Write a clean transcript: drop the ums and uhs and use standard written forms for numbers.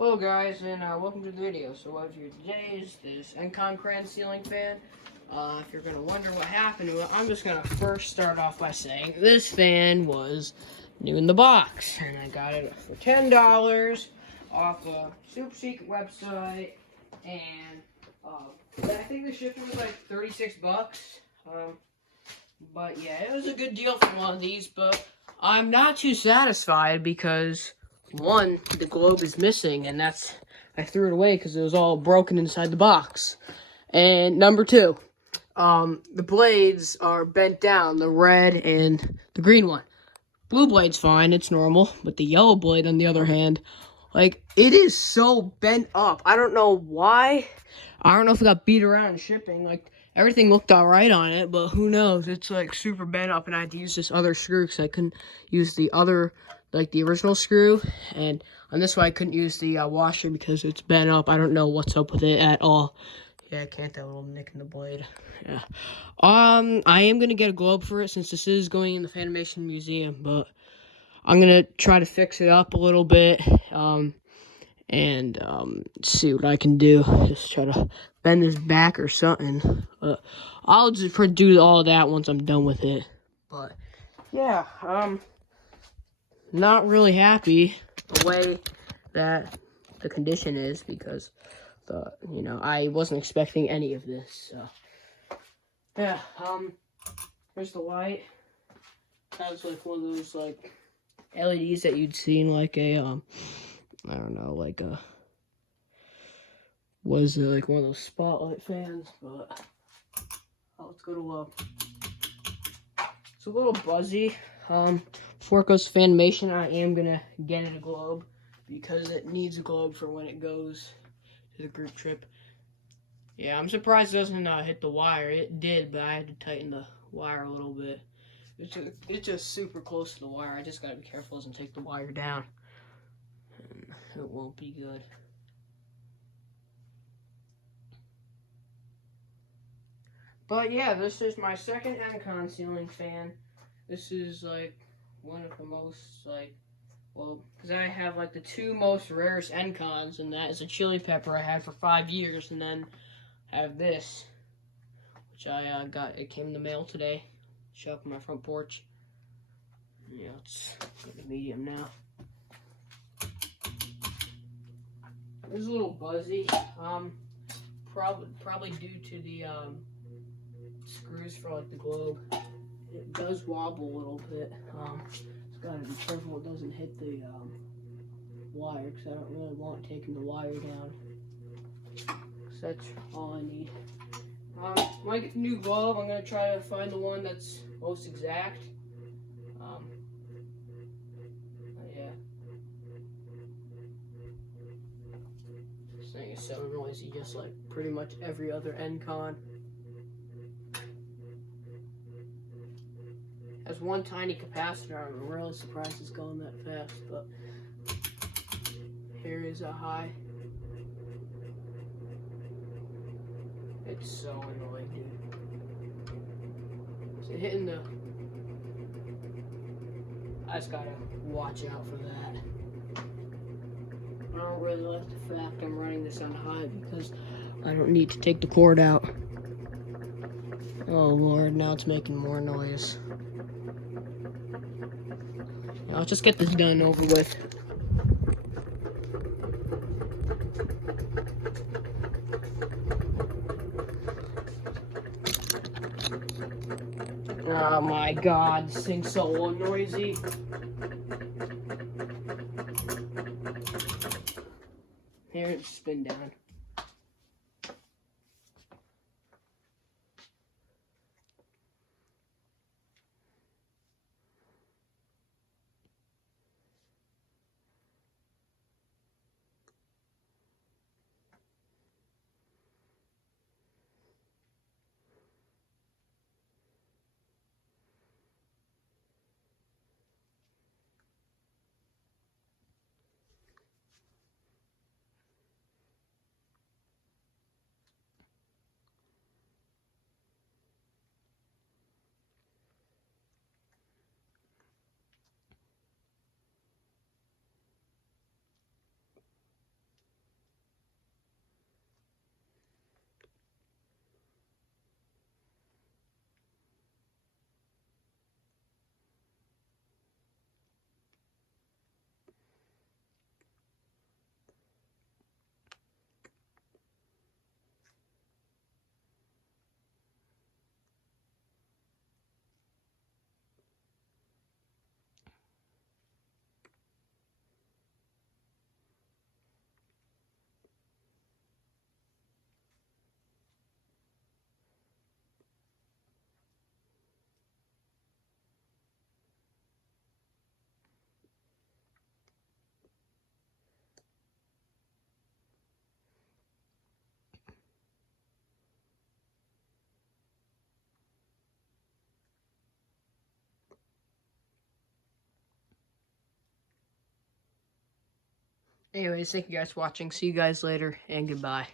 Hello guys, and welcome to the video. So what here today is this Encon Crayon ceiling fan. If you're going to wonder what happened to it, I'm just going to first start off by saying this fan was new in the box. And I got it for $10 off a super secret website. And I think the shipping was like 36 bucks. But yeah, it was a good deal for one of these, but I'm not too satisfied because one, the globe is missing, and I threw it away because it was all broken inside the box. And number two, the blades are bent down, the red and the green one. Blue blade's fine, it's normal, but the yellow blade, on the other hand, like, it is so bent up. I don't know why. I don't know if it got beat around in shipping. Like, everything looked alright on it, but who knows? It's, like, super bent up, and I had to use this other screw because I couldn't use the other, like, the original screw. And on this one, I couldn't use the washer because it's bent up. I don't know what's up with it at all. Yeah, I can't, that little nick in the blade. Yeah. I am going to get a globe for it since this is going in the Fanimation Museum, but I'm going to try to fix it up a little bit, and see what I can do. Just try to bend this back or something. I'll just do all of that once I'm done with it. But yeah, not really happy the way that the condition is because I wasn't expecting any of this. So yeah, here's the light. That's like one of those like LEDs that you'd see in like a I don't know, like a was like one of those spotlight fans, but let's go to it's a little buzzy. Before it goes to Fanimation, I am gonna get it a globe because it needs a globe for when it goes to the group trip. Yeah, I'm surprised it doesn't hit the wire. It did, but I had to tighten the wire a little bit. It's just super close to the wire. I just gotta be careful it doesn't take the wire down. And it won't be good. But yeah, this is my second Encon ceiling fan. This is like one of the most because I have like the two most rarest Encons, and that is a chili pepper I had for 5 years, and then I have this, which I got. It came in the mail today. Show up on my front porch. Yeah, it's got a medium now. It's a little buzzy. Probably due to the screws for like the globe. It does wobble a little bit. Just gotta be careful it doesn't hit the wire because I don't really want taking the wire down. So that's all I need. My new glove, I'm gonna try to find the one that's most exact. Yeah. This thing is so noisy, just like pretty much every other Encon. Has one tiny capacitor. I'm really surprised it's going that fast, but here is a high. It's so annoying, dude. So hitting the... I just gotta watch out for that. I don't really like the fact I'm running this on high because I don't need to take the cord out. Oh Lord, now it's making more noise. I'll just get this done over with. Oh my God, this thing's so noisy. Here, it's spin down. Anyways, thank you guys for watching. See you guys later, and goodbye.